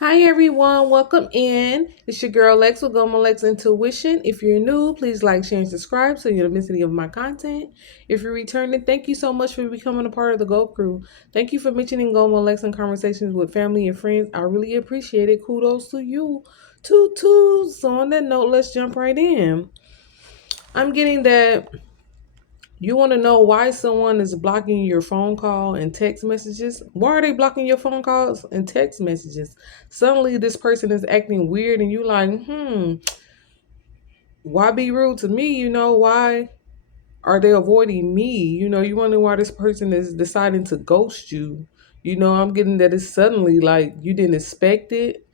Hi everyone, welcome in. It's your girl Lex with Goma Lex Intuition. If you're new, please like, share, and subscribe so you don't miss any of my content. If you're returning, thank you so much for becoming a part of the Go Crew. Thank you for mentioning Goma Lex in conversations with family and friends. I really appreciate it. Kudos to you. Toot toot. So on that note, let's jump right in. I'm getting that you want to know why someone is blocking your phone call and text messages. Why are they blocking your phone calls and text messages? Suddenly, this person is acting weird, and you like, why be rude to me? Why are they avoiding me? You wonder why this person is deciding to ghost you. I'm getting that it's suddenly like you didn't expect it,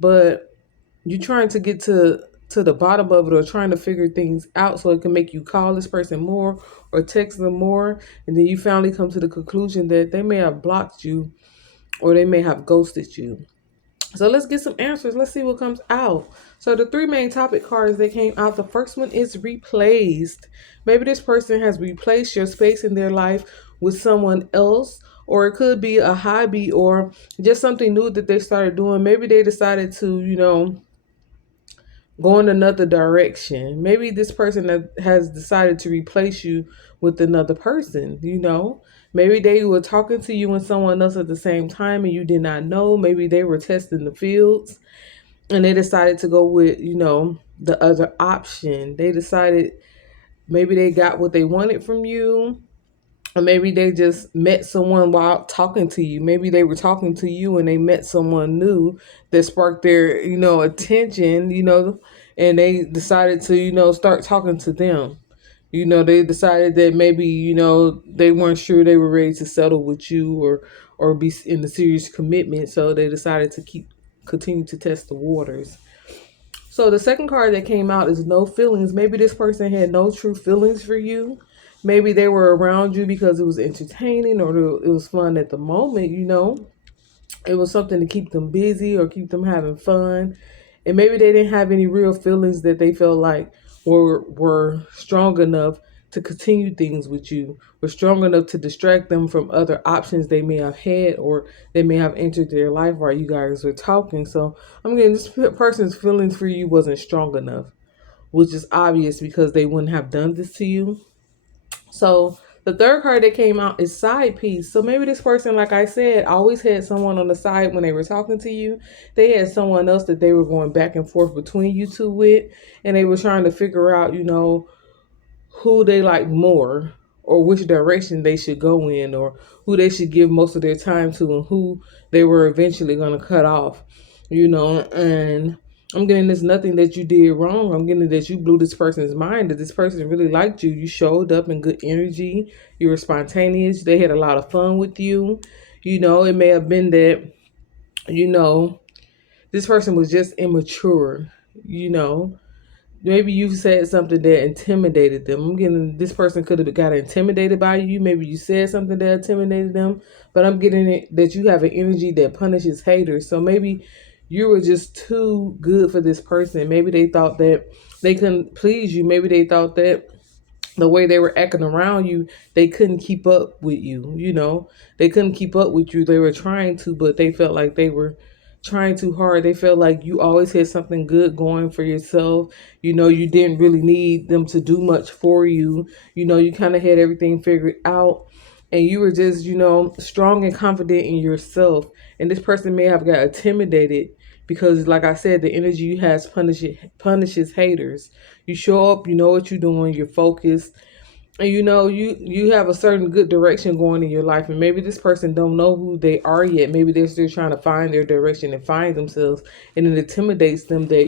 but you're trying to get to the bottom of it or trying to figure things out so it can make you call this person more or text them more, and then you finally come to the conclusion that they may have blocked you or they may have ghosted you. So let's get some answers. Let's see what comes out. So the three main topic cards that came out, the first one is replaced. Maybe this person has replaced your space in their life with someone else, or it could be a hobby or just something new that they started doing. Maybe they decided to, go in another direction. Maybe this person that has decided to replace you with another person. Maybe they were talking to you and someone else at the same time and you did not know. Maybe they were testing the fields and they decided to go with, the other option. They decided maybe they got what they wanted from you, or maybe they just met someone while talking to you. Maybe they were talking to you and they met someone new that sparked their, attention, and they decided to, start talking to them. They decided that maybe, they weren't sure they were ready to settle with you or be in a serious commitment. So they decided to continue to test the waters. So the second card that came out is no feelings. Maybe this person had no true feelings for you. Maybe they were around you because it was entertaining or it was fun at the moment. It was something to keep them busy or keep them having fun. And maybe they didn't have any real feelings that they felt like were strong enough to continue things with you, were strong enough to distract them from other options they may have had or they may have entered their life while you guys were talking. So I'm getting this person's feelings for you wasn't strong enough, which is obvious because they wouldn't have done this to you. So the third card that came out is side piece. So maybe this person, like I said, always had someone on the side when they were talking to you. They had someone else that they were going back and forth between you two with, and they were trying to figure out, who they like more or which direction they should go in or who they should give most of their time to and who they were eventually going to cut off. And I'm getting this nothing that you did wrong. I'm getting that you blew this person's mind, that this person really liked you. You showed up in good energy. You were spontaneous. They had a lot of fun with you. It may have been that, you know, this person was just immature, you know maybe you said something that intimidated them. I'm getting this person could have got intimidated by you. Maybe you said something that intimidated them, but I'm getting it that you have an energy that punishes haters. So maybe you were just too good for this person. Maybe they thought that they couldn't please you. Maybe they thought that the way they were acting around you, they couldn't keep up with you. They couldn't keep up with you. They were trying to, but they felt like they were trying too hard. They felt like you always had something good going for yourself. You didn't really need them to do much for you. You kind of had everything figured out, and you were just, strong and confident in yourself. And this person may have got intimidated because, like I said, the energy you has punishes haters. You show up, you know what you're doing, you're focused, and you have a certain good direction going in your life. And maybe this person don't know who they are yet. Maybe they're still trying to find their direction and find themselves, and it intimidates them that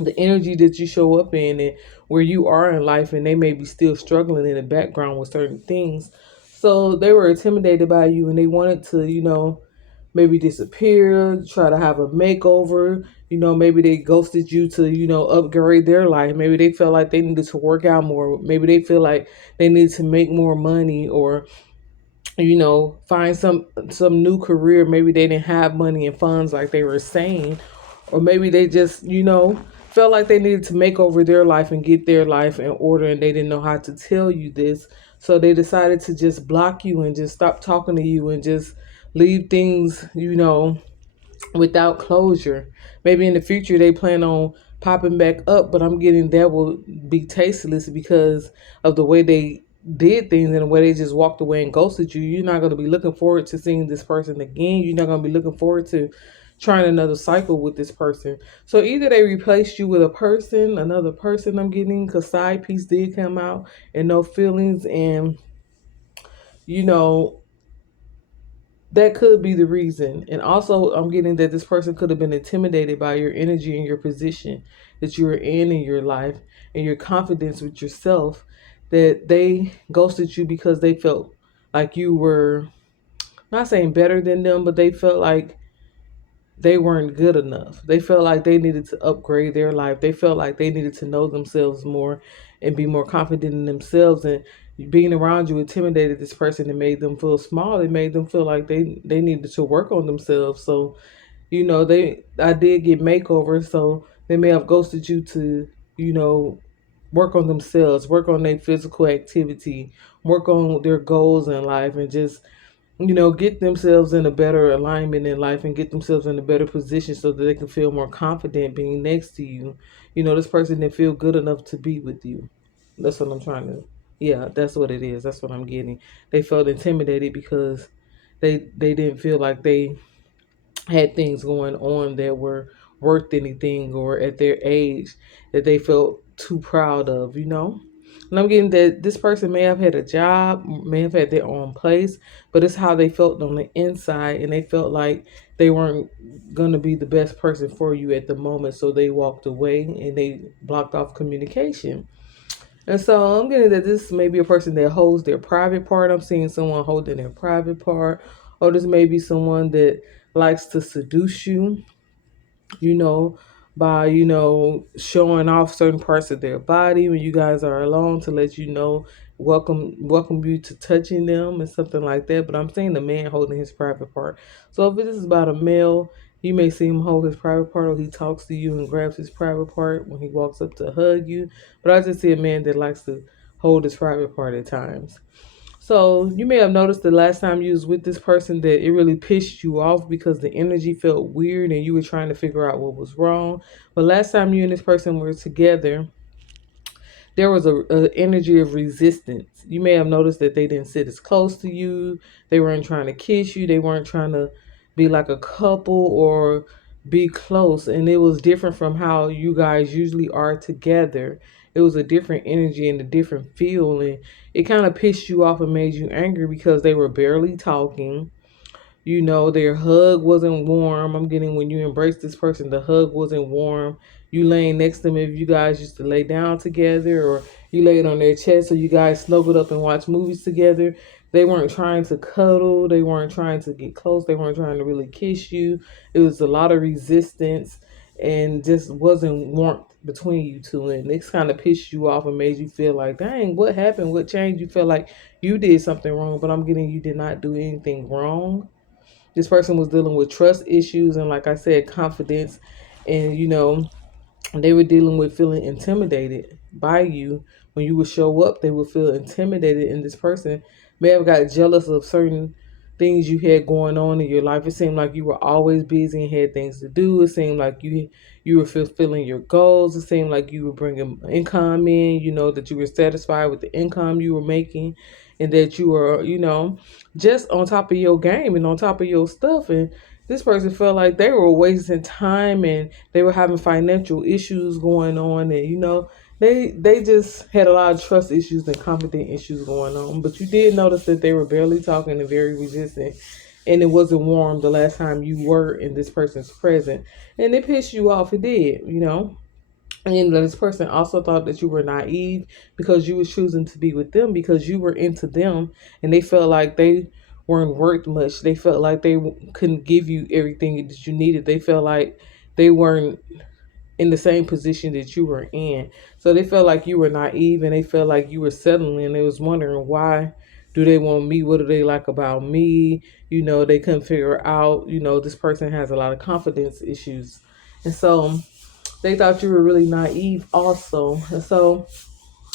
the energy that you show up in and where you are in life, and they may be still struggling in the background with certain things. So they were intimidated by you and they wanted to, maybe disappear, try to have a makeover. Maybe they ghosted you to, upgrade their life. Maybe they felt like they needed to work out more. Maybe they feel like they need to make more money or, find some new career. Maybe they didn't have money and funds like they were saying. Or maybe they just, felt like they needed to make over their life and get their life in order and they didn't know how to tell you this. So they decided to just block you and just stop talking to you and just leave things, without closure. Maybe in the future they plan on popping back up, but I'm getting that will be tasteless because of the way they did things and the way they just walked away and ghosted you. You're not going to be looking forward to seeing this person again. You're not going to be looking forward to trying another cycle with this person. So either they replaced you with a person, another person. I'm getting because side piece did come out and no feelings, and you know that could be the reason. And also, I'm getting that this person could have been intimidated by your energy and your position that you were in your life and your confidence with yourself, that they ghosted you because they felt like you were not saying better than them, but they felt like they weren't good enough. They felt like they needed to upgrade their life. They felt like they needed to know themselves more and be more confident in themselves. And being around you intimidated this person and made them feel small. It made them feel like they needed to work on themselves. So, I did get makeovers, so they may have ghosted you to, you know, work on themselves, work on their physical activity, work on their goals in life, and just get themselves in a better alignment in life and get themselves in a better position so that they can feel more confident being next to you. This person didn't feel good enough to be with you. That's what I'm trying to, yeah, that's what it is. That's what I'm getting. They felt intimidated because they didn't feel like they had things going on that were worth anything or at their age that they felt too proud of. And I'm getting that this person may have had a job, may have had their own place, but it's how they felt on the inside, and they felt like they weren't going to be the best person for you at the moment, so they walked away and they blocked off communication. And so I'm getting that this may be a person that holds their private part. I'm seeing someone holding their private part, or this may be someone that likes to seduce you, you know, by, showing off certain parts of their body when you guys are alone to let you know, welcome you to touching them and something like that. But I'm seeing the man holding his private part. So if this is about a male, you may see him hold his private part, or he talks to you and grabs his private part when he walks up to hug you. But I just see a man that likes to hold his private part at times. So you may have noticed the last time you was with this person that it really pissed you off because the energy felt weird and you were trying to figure out what was wrong. But last time you and this person were together, there was a energy of resistance. You may have noticed that they didn't sit as close to you. They weren't trying to kiss you. They weren't trying to be like a couple or be close. And it was different from how you guys usually are together. It was a different energy and a different feel. And it kind of pissed you off and made you angry because they were barely talking. Their hug wasn't warm. I'm getting when you embrace this person, the hug wasn't warm. You laying next to them if you guys used to lay down together, or you laid on their chest, so you guys snuggled up and watched movies together. They weren't trying to cuddle. They weren't trying to get close. They weren't trying to really kiss you. It was a lot of resistance and just wasn't warmth between you two. And this kind of pissed you off and made you feel like, dang, what happened? What changed? You feel like you did something wrong, but I'm getting you did not do anything wrong. This person was dealing with trust issues and, like I said, confidence. And, they were dealing with feeling intimidated by you. When you would show up, they would feel intimidated. And this person may have got jealous of certain things you had going on in your life. It seemed like you were always busy and had things to do. It seemed like you were fulfilling your goals. It seemed like you were bringing income in, that you were satisfied with the income you were making, and that you were, just on top of your game and on top of your stuff. And this person felt like they were wasting time and they were having financial issues going on. And, they just had a lot of trust issues and confidence issues going on. But you did notice that they were barely talking and very resistant. And it wasn't warm the last time you were in this person's presence. And it pissed you off. It did. And this person also thought that you were naive because you were choosing to be with them because you were into them, and they felt like they weren't worth much. They felt like they couldn't give you everything that you needed. They felt like they weren't in the same position that you were in. So they felt like you were naive, and they felt like you were settling. And they was wondering, why do they want me? What do they like about me? They couldn't figure out, this person has a lot of confidence issues. And so they thought you were really naive also. And so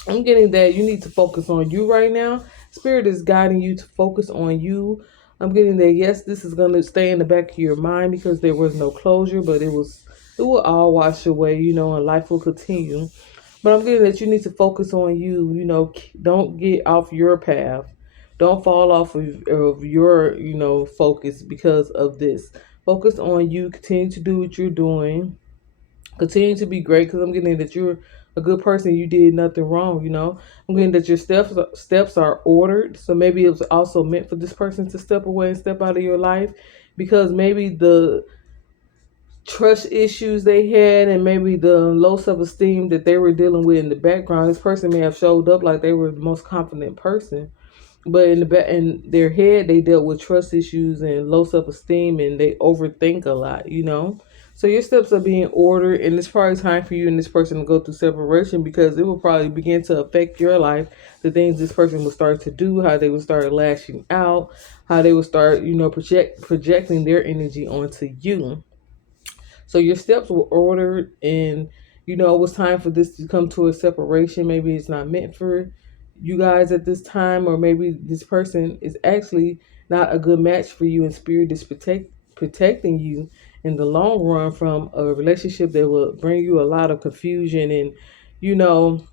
I'm getting that you need to focus on you right now. Spirit is guiding you to focus on you. I'm getting that yes, this is gonna stay in the back of your mind because there was no closure, but it will all wash away, and life will continue. But I'm getting that you need to focus on you, don't get off your path. Don't fall off of your, focus because of this. Focus on you, continue to do what you're doing. Continue to be great because I'm getting that you're a good person. You did nothing wrong. I'm getting that your steps are ordered. So maybe it was also meant for this person to step away and step out of your life because maybe the trust issues they had and maybe the low self-esteem that they were dealing with in the background. This person may have showed up like they were the most confident person, but in their head, they dealt with trust issues and low self esteem, and they overthink a lot. So your steps are being ordered, and it's probably time for you and this person to go through separation because it will probably begin to affect your life. The things this person will start to do, how they will start lashing out, how they will start, projecting their energy onto you. So your steps were ordered, and it was time for this to come to a separation. Maybe it's not meant for you guys at this time, or maybe this person is actually not a good match for you, and spirit is protecting you in the long run from a relationship that will bring you a lot of confusion and you know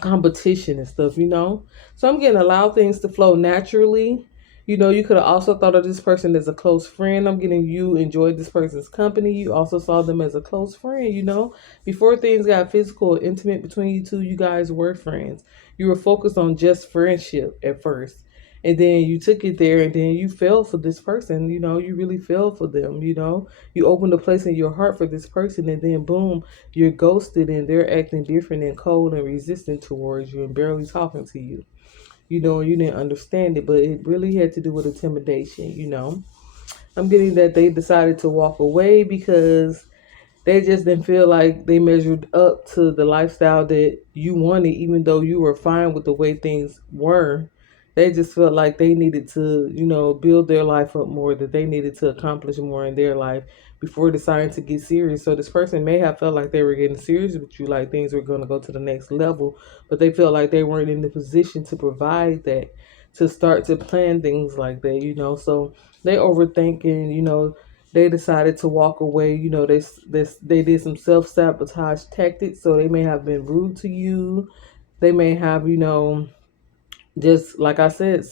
competition and stuff. So I'm getting allow things to flow naturally. You could have also thought of this person as a close friend. I'm getting you enjoyed this person's company. You also saw them as a close friend. Before things got physical or intimate between you two, you guys were friends. You were focused on just friendship at first. And then you took it there and then you fell for this person. You really fell for them. You opened a place in your heart for this person and then boom, you're ghosted and they're acting different and cold and resistant towards you and barely talking to you. And you didn't understand it, but it really had to do with intimidation. I'm getting that they decided to walk away because they just didn't feel like they measured up to the lifestyle that you wanted, even though you were fine with the way things were. They just felt like they needed to, build their life up more, that they needed to accomplish more in their life before deciding to get serious. So this person may have felt like they were getting serious with you, like things were going to go to the next level, but they felt like they weren't in the position to provide that, to start to plan things like that. So they overthinking, they decided to walk away. They did some self sabotage tactics, so they may have been rude to you. They may have just like I said,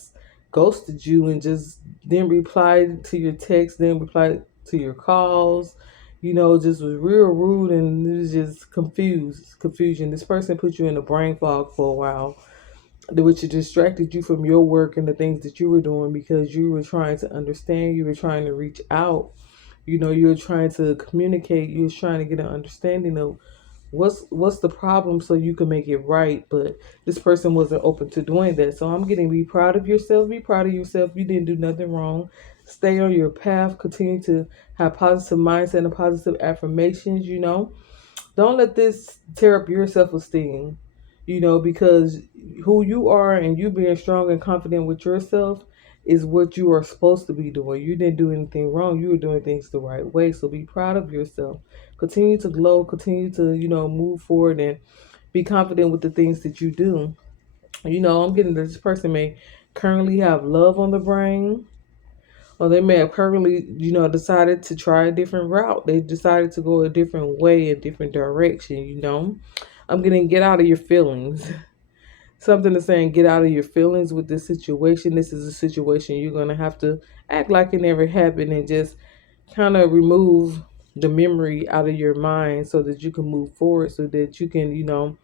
ghosted you and just didn't reply to your texts, didn't reply to your calls. Just was real rude and it was just confusion. This person put you in a brain fog for a while, which distracted you from your work and the things that you were doing because you were trying to understand, you were trying to reach out, you were trying to communicate, you were trying to get an understanding of what's the problem so you can make it right. But this person wasn't open to doing that. So I'm getting be proud of yourself. Be proud of yourself. You didn't do nothing wrong. Stay on your path. Continue to have positive mindset and positive affirmations. Don't let this tear up your self esteem, because who you are and you being strong and confident with yourself is what you are supposed to be doing. You didn't do anything wrong. You were doing things the right way. So be proud of yourself. Continue to glow, continue to, move forward and be confident with the things that you do. I'm getting that this person may currently have love on the brain, or they may have currently, decided to try a different route. They decided to go a different way, a different direction. I'm getting get out of your feelings. Something is saying get out of your feelings with this situation. This is a situation you're going to have to act like it never happened and just kind of remove the memory out of your mind so that you can move forward, so that you can,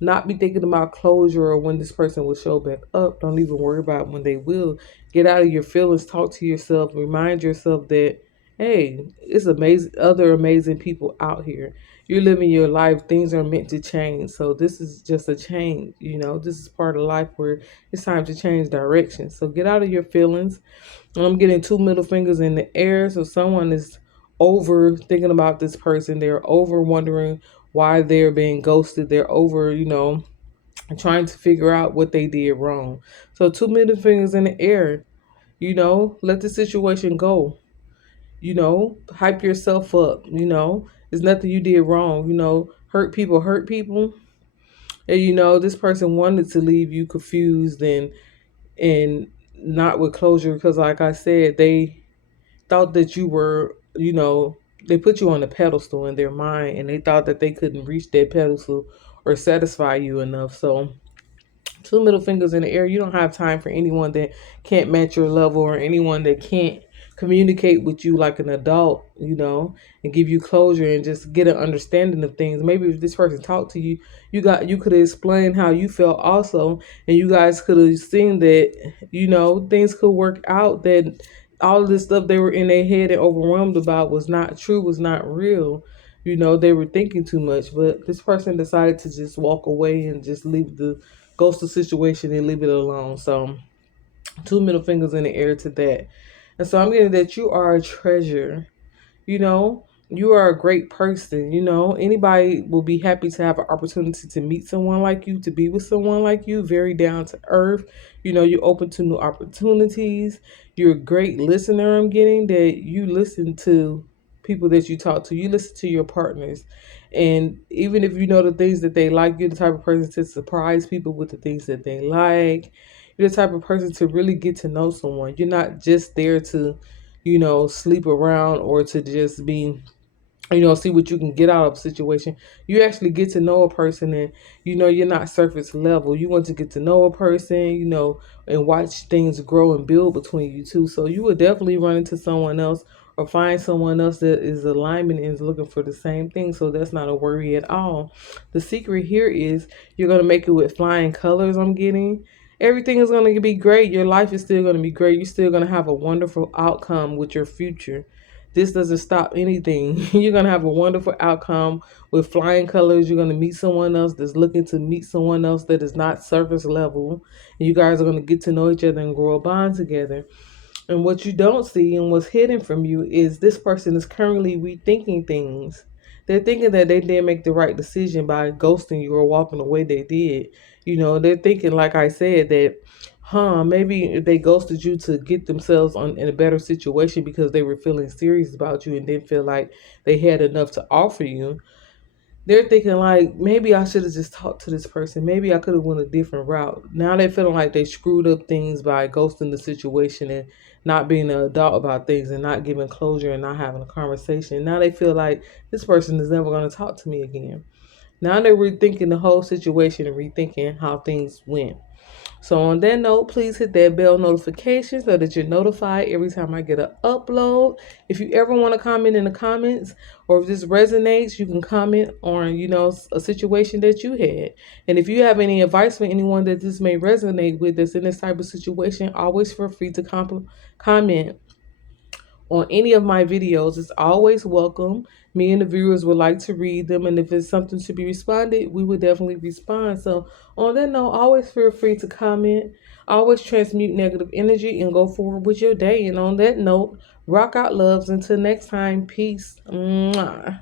not be thinking about closure or when this person will show back up. Don't even worry about when they will. Get out of your feelings. Talk to yourself. Remind yourself that, hey, it's amazing, other amazing people out here. You're living your life. Things are meant to change. So this is just a change. This is part of life where it's time to change direction. So get out of your feelings. And I'm getting two middle fingers in the air. So someone is over thinking about this person. They're over wondering why they're being ghosted. They're over, trying to figure out what they did wrong. So two middle fingers in the air. Let the situation go. Hype yourself up. There's nothing you did wrong. Hurt people. And this person wanted to leave you confused and not with closure, because like I said, they thought that you were, they put you on a pedestal in their mind, and they thought that they couldn't reach that pedestal or satisfy you enough. So two middle fingers in the air. You don't have time for anyone that can't match your level, or anyone that can't communicate with you like an adult, and give you closure and just get an understanding of things. Maybe if this person talked to you, you could have explained how you felt also, and you guys could have seen that, things could work out, that all of this stuff they were in their head and overwhelmed about was not true, was not real. They were thinking too much, but this person decided to just walk away and just leave the ghost the situation and leave it alone. So two middle fingers in the air to that. And so I'm getting that you are a treasure. You are a great person. Anybody will be happy to have an opportunity to meet someone like you, to be with someone like you, very down to earth. You're open to new opportunities. You're a great listener. I'm getting that you listen to people that you talk to. You listen to your partners. And even if you know the things that they like, you're the type of person to surprise people with the things that they like. You're the type of person to really get to know someone. You're not just there to, sleep around, or to just be, see what you can get out of a situation. You actually get to know a person, and you're not surface level. You want to get to know a person, and watch things grow and build between you two. So you would definitely run into someone else, or find someone else that is alignment and is looking for the same thing. So that's not a worry at all. The secret here is you're going to make it with flying colors. I'm getting everything is going to be great. Your life is still going to be great. You're still going to have a wonderful outcome with your future. This doesn't stop anything. You're going to have a wonderful outcome with flying colors. You're going to meet someone else that's looking to meet someone else that is not surface level. And you guys are going to get to know each other and grow a bond together. And what you don't see and what's hidden from you is this person is currently rethinking things. They're thinking that they didn't make the right decision by ghosting you or walking the way they did. They're thinking, like I said, that, maybe they ghosted you to get themselves in a better situation because they were feeling serious about you and didn't feel like they had enough to offer you. They're thinking like, maybe I should have just talked to this person. Maybe I could have went a different route. Now they're feeling like they screwed up things by ghosting the situation and not being an adult about things and not giving closure and not having a conversation. Now they feel like this person is never going to talk to me again. Now they're rethinking the whole situation and rethinking how things went. So on that note, please hit that bell notification so that you're notified every time I get an upload. If you ever want to comment in the comments, or if this resonates, you can comment on, a situation that you had. And if you have any advice for anyone that this may resonate with that's in this type of situation, always feel free to comment on any of my videos. It's always welcome. Me and the viewers would like to read them, and if it's something to be responded, we would definitely respond. So on that note, always feel free to comment. Always transmute negative energy and go forward with your day. And on that note, rock out, loves. Until next time, peace. Mwah.